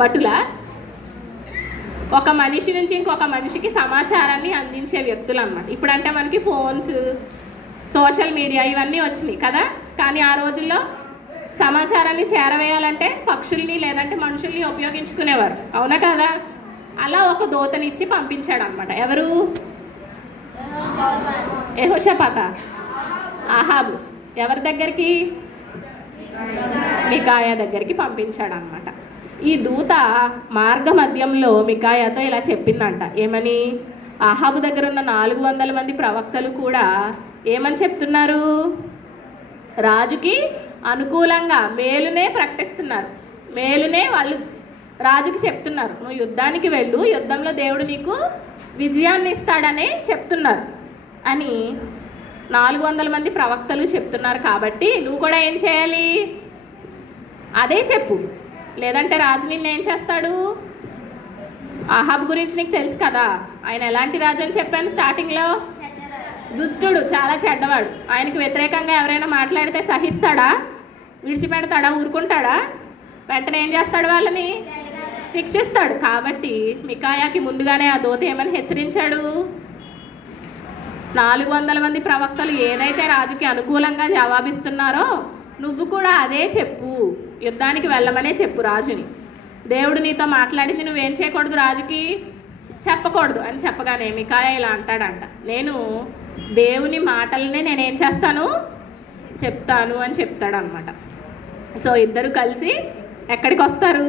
భటుల ఒక మనిషి నుంచి ఇంకొక మనిషికి సమాచారాన్ని అందించే వ్యక్తులు అన్నమాట. ఇప్పుడంటే మనకి ఫోన్స్, సోషల్ మీడియా ఇవన్నీ వచ్చినాయి కదా. కానీ ఆ రోజుల్లో సమాచారాన్ని చేరవేయాలంటే పక్షుల్ని లేదంటే మనుషుల్ని ఉపయోగించుకునేవారు, అవునా కదా. అలా ఒక దూతనిచ్చి పంపించాడు అనమాట. ఎవరు? యెహోషాపాత, ఆహాబు ఎవరి దగ్గరికి? మికాయా దగ్గరికి పంపించాడు అనమాట. ఈ దూత మార్గ మధ్యంలో మికాయాతో ఇలా చెప్పిందంట. ఏమని? ఆహాబు దగ్గర ఉన్న 400 మంది ప్రవక్తలు కూడా ఏమని చెప్తున్నారు? రాజుకి అనుకూలంగా మేలునే ప్రకటిస్తున్నారు. మేలునే వాళ్ళు రాజుకి చెప్తున్నారు. నువ్వు యుద్ధానికి వెళ్ళు, యుద్ధంలో దేవుడు నీకు విజయాన్ని ఇస్తాడనే చెప్తున్నారు అని 400 మంది ప్రవక్తలు చెప్తున్నారు. కాబట్టి నువ్వు కూడా ఏం చేయాలి? అదే చెప్పు. లేదంటే రాజు నిన్ను ఏం చేస్తాడు? ఆహాబ్ గురించి నీకు తెలుసు కదా, ఆయన ఎలాంటి రాజు అని చెప్పాను స్టార్టింగ్లో. దుష్టుడు, చాలా చెడ్డవాడు. ఆయనకు వ్యతిరేకంగా ఎవరైనా మాట్లాడితే సహిస్తాడా? విడిచిపెడతాడా? ఊరుకుంటాడా? వెంటనే ఏం చేస్తాడు? వాళ్ళని శిక్షిస్తాడు. కాబట్టి మికాయాకి ముందుగానే ఆ దూత ఏమని హెచ్చరించాడు? 400 మంది ప్రవక్తలు ఏదైతే రాజుకి అనుకూలంగా జవాబిస్తున్నారో నువ్వు కూడా అదే చెప్పు, యుద్ధానికి వెళ్ళమనే చెప్పు రాజుని. దేవుడు నీతో మాట్లాడింది నువ్వేం చేయకూడదు, రాజుకి చెప్పకూడదు అని చెప్పగానే మికాయా ఇలా అంటాడంట, నేను దేవుని మాటలనే నేనేం చేస్తాను, చెప్తాను అని చెప్తాడనమాట. సో ఇద్దరు కలిసి ఎక్కడికి వస్తారు?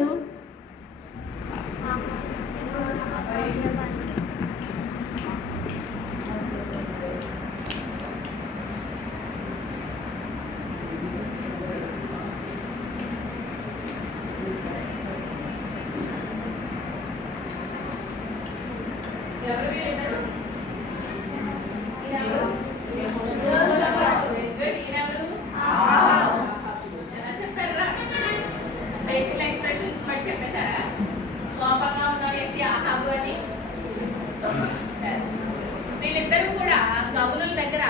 వీళ్ళిద్దరూ కూడా గౌనుల దగ్గర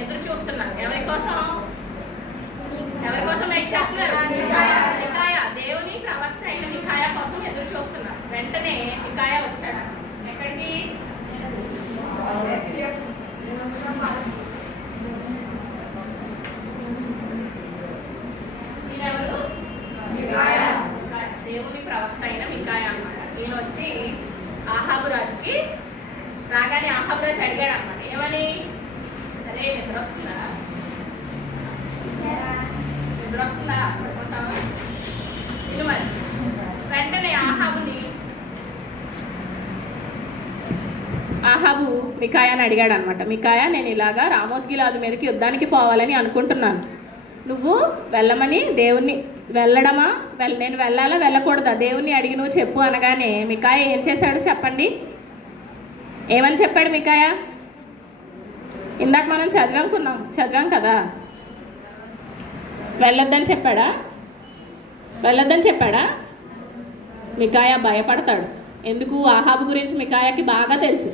ఎదురు చూస్తున్నారు. ఎవరి కోసం వెయిట్ చేస్తున్నారు? మికాయా, దేవుని ప్రవక్త అయిన మికాయా కోసం ఎదురు చూస్తున్నారు. వెంటనే మికాయా వచ్చాడు. ఎక్కడికి? ఎవరు? దేవుని ప్రవక్త అయిన మికాయా అన్నమాట. ఈయన వచ్చి ఆహాబు రాజుకి రాగానే ఆహాబు రాజు అడిగాడు అన్నమాట. ఏమని? అరే నిద్ర వస్తుందా? పడుకుంటావా? ఇది మరి వెంటనే ఆహాబు మికాయాని అడిగాడు అనమాట. మికాయా, నేను ఇలాగా రామోత్గిలాదు మీదకి యుద్ధానికి పోవాలని అనుకుంటున్నాను, నువ్వు వెళ్ళమని దేవుణ్ణి నేను వెళ్ళాలా వెళ్ళకూడదా దేవుణ్ణి అడిగి నువ్వు చెప్పు అనగానే మికాయా ఏం చేశాడు చెప్పండి? ఏమని చెప్పాడు మికాయా? ఇందాక మనం చదివాం కదా. వెళ్ళొద్దని చెప్పాడా? మికాయా భయపడతాడు. ఎందుకు? ఆహాబు గురించి మికాయాకి బాగా తెలుసు.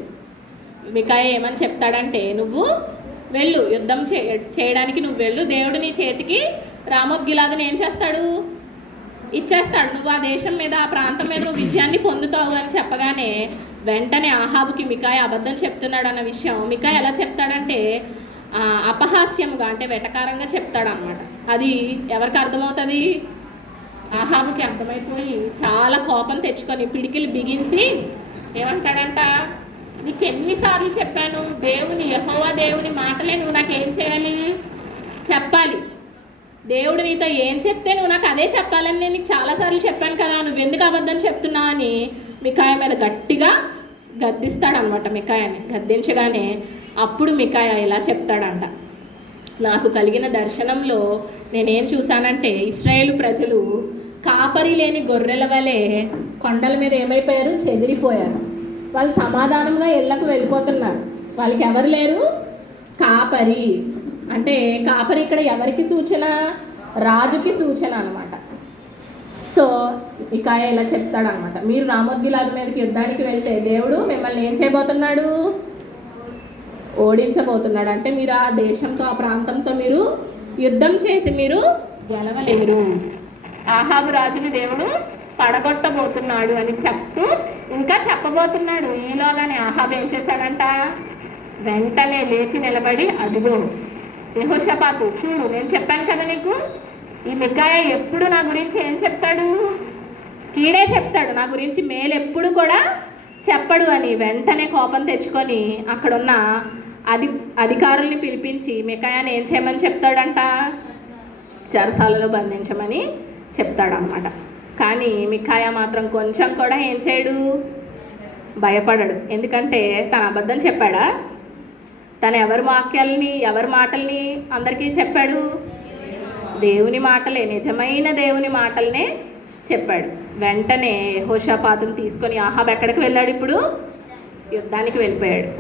మికాయా ఏమని చెప్తాడంటే, నువ్వు వెళ్ళు, యుద్ధం చేయడానికి నువ్వు వెళ్ళు, దేవుడు నీ చేతికి రామోత్గిలాదుని ఏం చేస్తాడు? ఇచ్చేస్తాడు. నువ్వు ఆ దేశం మీద, ఆ ప్రాంతం మీద నువ్వు విజయాన్ని పొందుతావు అని చెప్పగానే వెంటనే ఆహాబుకి మికాయా అబద్ధం చెప్తున్నాడు అన్న విషయం మికాయా ఎలా చెప్తాడంటే అపహాస్యముగా, అంటే వెటకారంగా చెప్తాడు అనమాట. అది ఎవరికి అర్థమవుతుంది? ఆహాబుకి అర్థమైపోయి చాలా కోపం తెచ్చుకొని పిడికిలు బిగించి ఏమంటాడంట, నీకు ఎన్నిసార్లు చెప్పాను, యెహోవా దేవుని మాటలే నువ్వు నాకు ఏం చేయాలి? చెప్పాలి. దేవుడు నీతో ఏం చెప్తే నువ్వు నాకు అదే చెప్పాలని నేను నీకు చాలాసార్లు చెప్పాను కదా, నువ్వు ఎందుకు అబద్ధం చెప్తున్నావు అని మికాయా మీద గట్టిగా గద్దిస్తాడనమాట. మికాయాని గద్దించగానే అప్పుడు మికాయా ఇలా చెప్తాడంట, నాకు కలిగిన దర్శనంలో నేనేం చూశానంటే ఇశ్రాయేలు ప్రజలు కాపరి లేని గొర్రెల వలె కొండల మీద ఏమైపోయారు? చెదిరిపోయారు. వాళ్ళు సమాధానంగా ఇళ్ళకు వెళ్ళిపోతున్నారు. వాళ్ళకి ఎవరు లేరు? కాపరి. అంటే కాపరి ఇక్కడ ఎవరికి సూచన? రాజుకి సూచన అనమాట. సో మికాయా ఇలా చెప్తాడనమాట, మీరు రామోత్గిలాదు మీదకి యుద్ధానికి వెళ్తే దేవుడు మిమ్మల్ని ఏం చేయబోతున్నాడు? ఓడించబోతున్నాడు. అంటే మీరు ఆ దేశంతో, ఆ ప్రాంతంతో మీరు యుద్ధం చేసి మీరు గెలవలేరు. ఆహాబు రాజుని దేవుడు పడగొట్టబోతున్నాడు అని చెప్తూ ఇంకా చెప్పబోతున్నాడు. ఈలోగానే ఆహాబు ఏం చేశాడంట, వెంటనే లేచి నిలబడి, అదిగో యెహోషాపాతు చూడు, నేను చెప్పాను కదా నీకు, ఈ మికాయా ఎప్పుడు నా గురించి ఏం చెప్తాడు, కీడే చెప్తాడు, నా గురించి మేలు ఎప్పుడు కూడా చెప్పడు అని వెంటనే కోపం తెచ్చుకొని అక్కడున్న అధికారుల్ని పిలిపించి మికాయాని ఏం చేయమని చెప్తాడంట, చెరసాలలో బంధించమని చెప్తాడనమాట. కానీ మికాయా మాత్రం కొంచెం కూడా ఏం చేయడు, భయపడడు. ఎందుకంటే తన అబద్ధం చెప్పాడా, తను ఎవరి వాక్యాలని ఎవరి మాటల్ని అందరికీ చెప్పాడు, దేవుని మాటలే, నిజమైన దేవుని మాటలనే చెప్పాడు. వెంటనే యెహోషాపాతుని తీసుకొని ఆహాబు ఎక్కడికి వెళ్ళాడు, ఇప్పుడు యుద్ధానికి వెళ్ళిపోయాడు.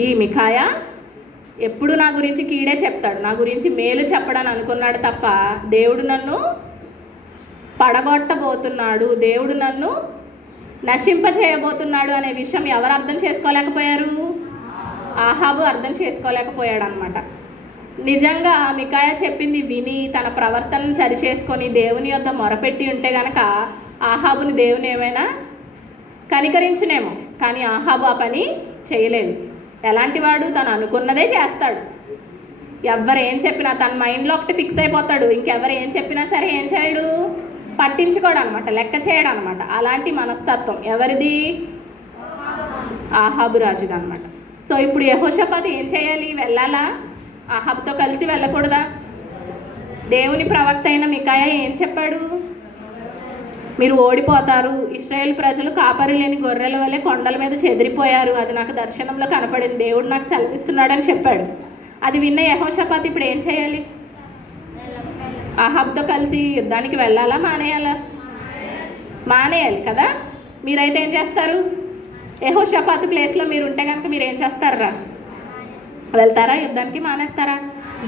ఈ మికాయా ఎప్పుడు నా గురించి కీడే చెప్తాడు, నా గురించి మేలు చెప్పడని అనుకున్నాడు తప్ప దేవుడు నన్ను పడగొట్టబోతున్నాడు, దేవుడు నన్ను నశింపచేయబోతున్నాడు అనే విషయం ఎవరు అర్థం చేసుకోలేకపోయారు, ఆహాబు అర్థం చేసుకోలేకపోయాడు అనమాట. నిజంగా మికాయా చెప్పింది విని తన ప్రవర్తనను సరిచేసుకొని దేవుని యొద్ద మొరపెట్టి ఉంటే గనక ఆహాబుని దేవుని ఏమైనా కనికరించునేమో. కానీ ఆహాబు ఆ పని చేయలేదు. ఎలాంటి వాడు, తను అనుకున్నదే చేస్తాడు. ఎవరు ఏం చెప్పినా తన మైండ్లో ఒకటి ఫిక్స్ అయిపోతాడు, ఇంకెవరు ఏం చెప్పినా సరే ఏం చేయడు, పట్టించుకోడు అనమాట, లెక్క చేయడు అనమాట. అలాంటి మనస్తత్వం ఎవరిది, ఆహాబు రాజుది అనమాట. సో ఇప్పుడు యెహోషాపాతు ఏం చేయాలి, వెళ్ళాలా, ఆహాబుతో కలిసి వెళ్ళకూడదా? దేవుని ప్రవక్త అయిన మికాయా ఏం చెప్పాడు, మీరు ఓడిపోతారు, ఇశ్రాయేల్ ప్రజలు కాపరి లేని గొర్రెల వల్లే కొండల మీద చెదిరిపోయారు, అది నాకు దర్శనంలో కనపడింది, దేవుడు నాకు సెలవిస్తున్నాడని చెప్పాడు. అది విన్న యెహోషాపాతు ఇప్పుడు ఏం చేయాలి, ఆహాబుతో కలిసి యుద్ధానికి వెళ్ళాలా మానేయాలా, మానేయాలి కదా. మీరైతే ఏం చేస్తారు, యెహోషాపాతు ప్లేస్లో మీరు ఉంటే కనుక మీరు ఏం చేస్తారా, వెళ్తారా యుద్ధానికి, మానేస్తారా?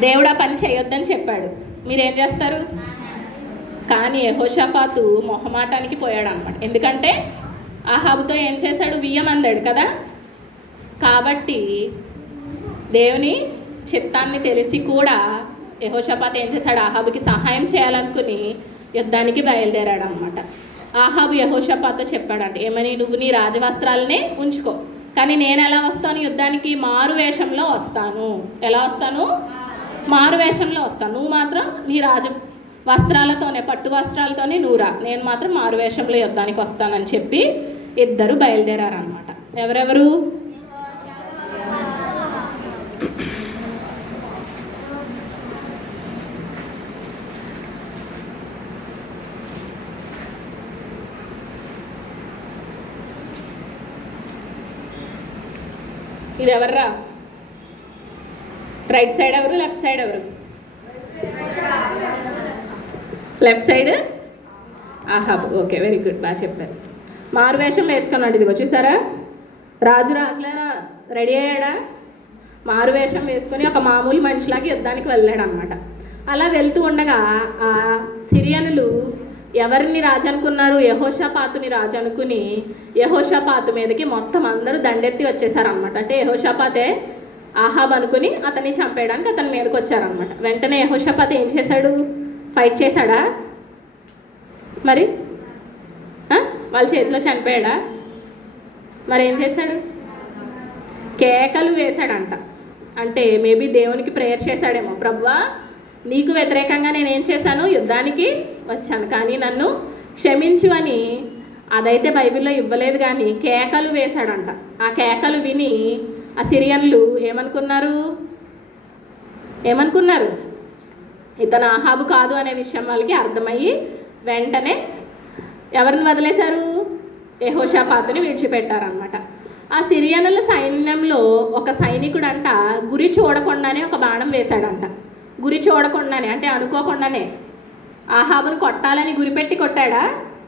దేవుడు ఆ పని చేయొద్దని చెప్పాడు, మీరేం చేస్తారు? కానీ యెహోషాపాతు మొహమాటానికి పోయాడు అనమాట. ఎందుకంటే ఆహాబుతో ఏం చేశాడు, వియ్యమందాడు కదా. కాబట్టి దేవుని చిత్తాన్ని తెలిసి కూడా యెహోషాపాతు ఏం చేశాడు, ఆహాబుకి సహాయం చేయాలనుకుని యుద్ధానికి బయలుదేరాడు అనమాట. ఆహాబు యెహోషాపాతుతో చెప్పాడంట, ఏమని, నువ్వు నీ రాజవస్త్రాలనే ఉంచుకో, కానీ నేను ఎలా వస్తాను యుద్ధానికి, మారు వేషంలో వస్తాను. ఎలా వస్తాను, మారు వేషంలో వస్తాను, నువ్వు మాత్రం నీ రాజ వస్త్రాలతోనే, పట్టు వస్త్రాలతోనే నువ్వు రా, నేను మాత్రం మారు వేషంలో యుద్ధానికి వస్తానని చెప్పి ఇద్దరు బయలుదేరారనమాట. ఎవరెవరు, ఇది ఎవర్రా, రైట్ సైడ్ ఎవరు, లెఫ్ట్ సైడ్ ఎవరు, లెఫ్ట్ సైడ్ ఆహాబు. ఓకే, వెరీ గుడ్, బాగా చెప్పారు. మారువేషం వేసుకున్నాడు, ఇదిగో చూసారా, రాజులారా రెడీ అయ్యాడా, మారువేషం వేసుకొని ఒక మామూలు మనిషిలాగా యుద్ధానికి వెళ్ళాడు అనమాట. అలా వెళ్తూ ఉండగా ఆ సిరియనులు ఎవరిని రాజు అనుకున్నారు, యెహోషాపాతుని రాజు అనుకుని యెహోషాపాతు మీదకి మొత్తం అందరూ దండెత్తి వచ్చేసారనమాట. అంటే యెహోషాపాతే ఆహాబ్ అనుకుని అతన్ని చంపేయడానికి అతని మీదకి వచ్చారనమాట. వెంటనే యెహోషాపాతు ఏం చేశాడు, ఫైట్ చేశాడా, మరి వాళ్ళ చేతిలో చనిపోయాడా, మరి ఏం చేశాడు, కేకలు వేశాడంట. అంటే మేబీ దేవునికి ప్రేయర్ చేశాడేమో, ప్రభువా నీకు వ్యతిరేకంగా నేనేం చేశాను, యుద్ధానికి వచ్చాను, కానీ నన్ను క్షమించు అని. అదైతే బైబిల్లో ఇవ్వలేదు, కానీ కేకలు వేశాడంట. ఆ కేకలు విని ఆ సిరియన్లు ఏమనుకున్నారు, ఇతను ఆహాబు కాదు అనే విషయం వాళ్ళకి అర్థమయ్యి వెంటనే ఎవరిని వదిలేశారు, యెహోషాపాతుని విడిచిపెట్టారనమాట. ఆ సిరియనుల సైన్యంలో ఒక సైనికుడు అంట గురి చూడకుండానే ఒక బాణం వేశాడంట. గురి చూడకుండానే అంటే అనుకోకుండానే ఆహాబుని కొట్టాలని గురిపెట్టి కొట్టాడా,